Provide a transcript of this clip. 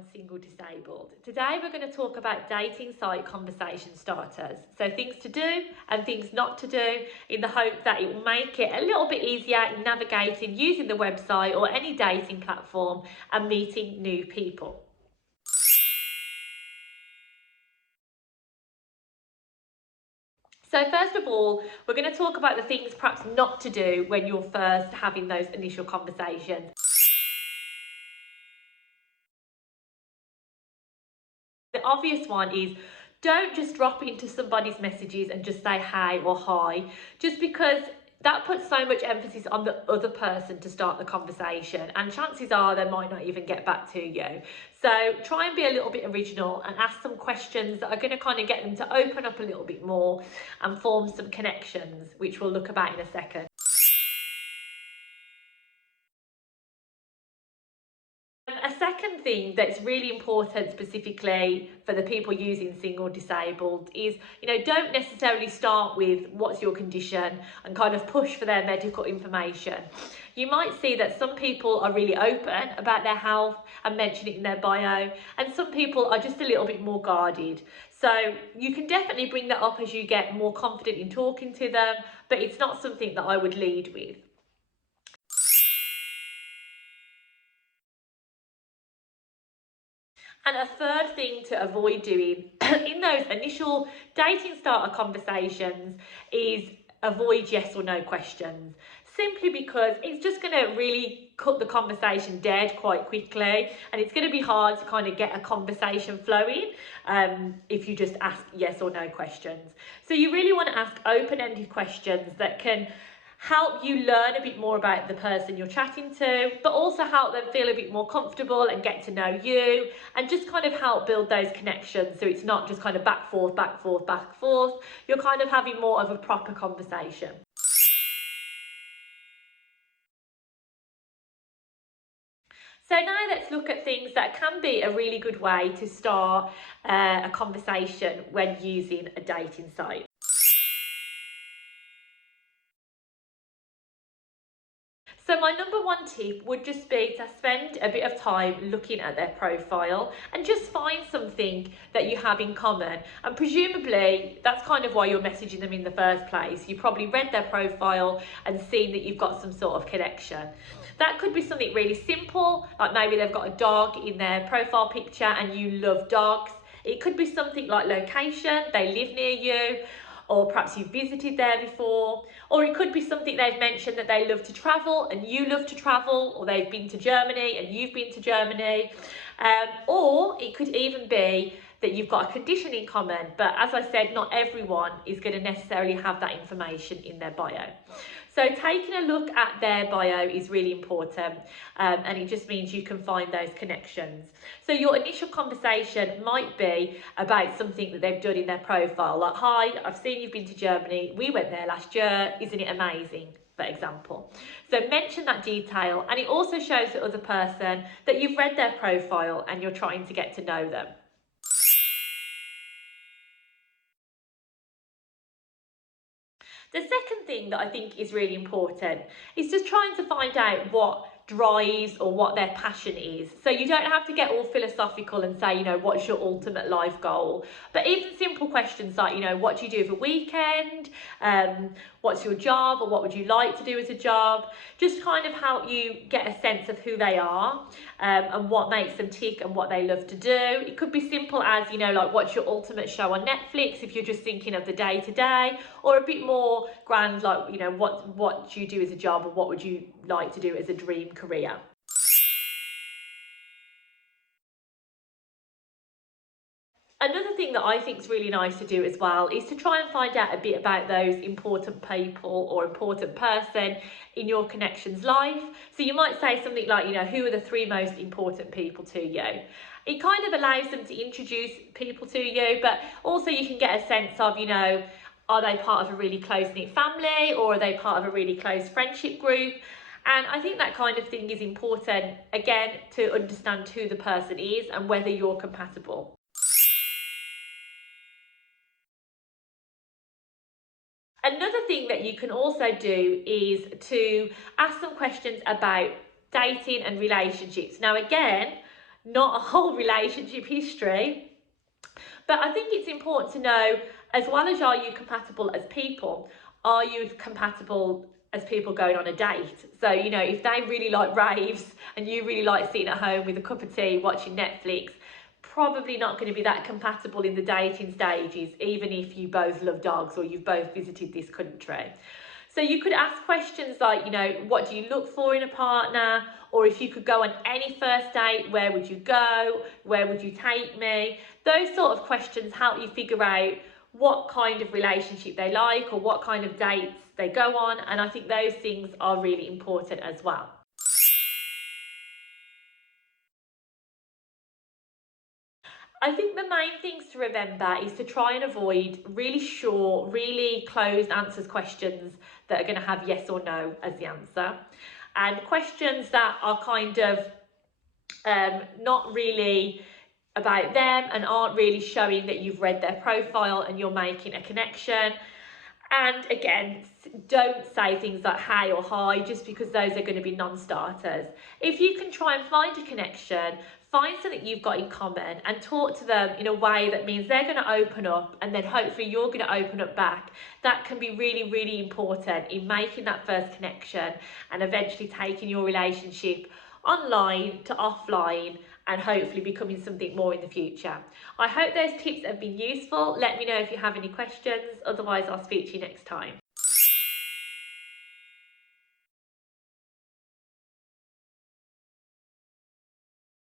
everyone single disabled. Today we're going to talk about dating site conversation starters. So things to do and things not to do in the hope that it will make it a little bit easier in navigating using the website or any dating platform and meeting new people. So first of all, we're going to talk about the things perhaps not to do when you're first having those initial conversations. The obvious one is don't just drop into somebody's messages and just say hi or hi, just because that puts so much emphasis on the other person to start the conversation, and chances are they might not even get back to you. So try and be a little bit original and ask some questions that are going to kind of get them to open up a little bit more and form some connections, which we'll look about in a second. A second thing that's really important specifically for the people using single disabled is, don't necessarily start with what's your condition and kind of push for their medical information. You might see that some people are really open about their health and mention it in their bio, and some people are just a little bit more guarded. So you can definitely bring that up as you get more confident in talking to them, but it's not something that I would lead with. And a third thing to avoid doing in those initial dating starter conversations is avoid yes or no questions. Simply because it's just going to really cut the conversation dead quite quickly, and it's going to be hard to kind of get a conversation flowing if you just ask yes or no questions. So you really want to ask open-ended questions that can help you learn a bit more about the person you're chatting to, but also help them feel a bit more comfortable and get to know you, and just kind of help build those connections so it's not just kind of back, forth, back, forth, back, forth. You're kind of having more of a proper conversation. So now let's look at things that can be a really good way to start a conversation when using a dating site. So my number one tip would just be to spend a bit of time looking at their profile and just find something that you have in common. And presumably that's kind of why you're messaging them in the first place. You probably read their profile and seen that you've got some sort of connection. That could be something really simple, like maybe they've got a dog in their profile picture and you love dogs. It could be something like location, they live near you, or perhaps you've visited there before, or it could be something they've mentioned that they love to travel and you love to travel, or they've been to Germany and you've been to Germany, or it could even be that you've got a condition in common, but as I said, not everyone is going to necessarily have that information in their bio. So taking a look at their bio is really important, and it just means you can find those connections. So your initial conversation might be about something that they've done in their profile, like, hi, I've seen you've been to Germany, we went there last year, isn't it amazing, for example. So mention that detail, and it also shows the other person that you've read their profile and you're trying to get to know them. The second thing that I think is really important is just trying to find out what drives or what their passion is. So you don't have to get all philosophical and say, what's your ultimate life goal? But even simple questions like, what do you do for a weekend? What's your job, or what would you like to do as a job? Just kind of help you get a sense of who they are and what makes them tick and what they love to do. It could be simple as, like, what's your ultimate show on Netflix if you're just thinking of the day-to-day, or a bit more grand, like, what do you do as a job, or what would you like to do as a dream career? Another thing that I think is really nice to do as well is to try and find out a bit about those important people or important person in your connection's life. So you might say something like, who are the 3 most important people to you? It kind of allows them to introduce people to you, but also you can get a sense of, are they part of a really close-knit family, or are they part of a really close friendship group? And I think that kind of thing is important, again, to understand who the person is and whether you're compatible. Another thing that you can also do is to ask some questions about dating and relationships. Now, again, not a whole relationship history. But I think it's important to know, as well as are you compatible as people, are you compatible as people going on a date? So, you know, if they really like raves and you really like sitting at home with a cup of tea watching Netflix, probably not going to be that compatible in the dating stages, even if you both love dogs or you've both visited this country. So you could ask questions like, you know, what do you look for in a partner? Or if you could go on any first date, where would you go? Where would you take me? Those sort of questions help you figure out what kind of relationship they like or what kind of dates they go on. And I think those things are really important as well. I think the main things to remember is to try and avoid really short, really closed answers questions that are going to have yes or no as the answer. And questions that are kind of not really about them and aren't really showing that you've read their profile and you're making a connection. And again, don't say things like hey or hi, just because those are going to be non-starters. If you can try and find a connection, find something you've got in common and talk to them in a way that means they're going to open up and then hopefully you're going to open up back. That can be really, really important in making that first connection and eventually taking your relationship online to offline and hopefully becoming something more in the future. I hope those tips have been useful. Let me know if you have any questions. Otherwise, I'll speak to you next time.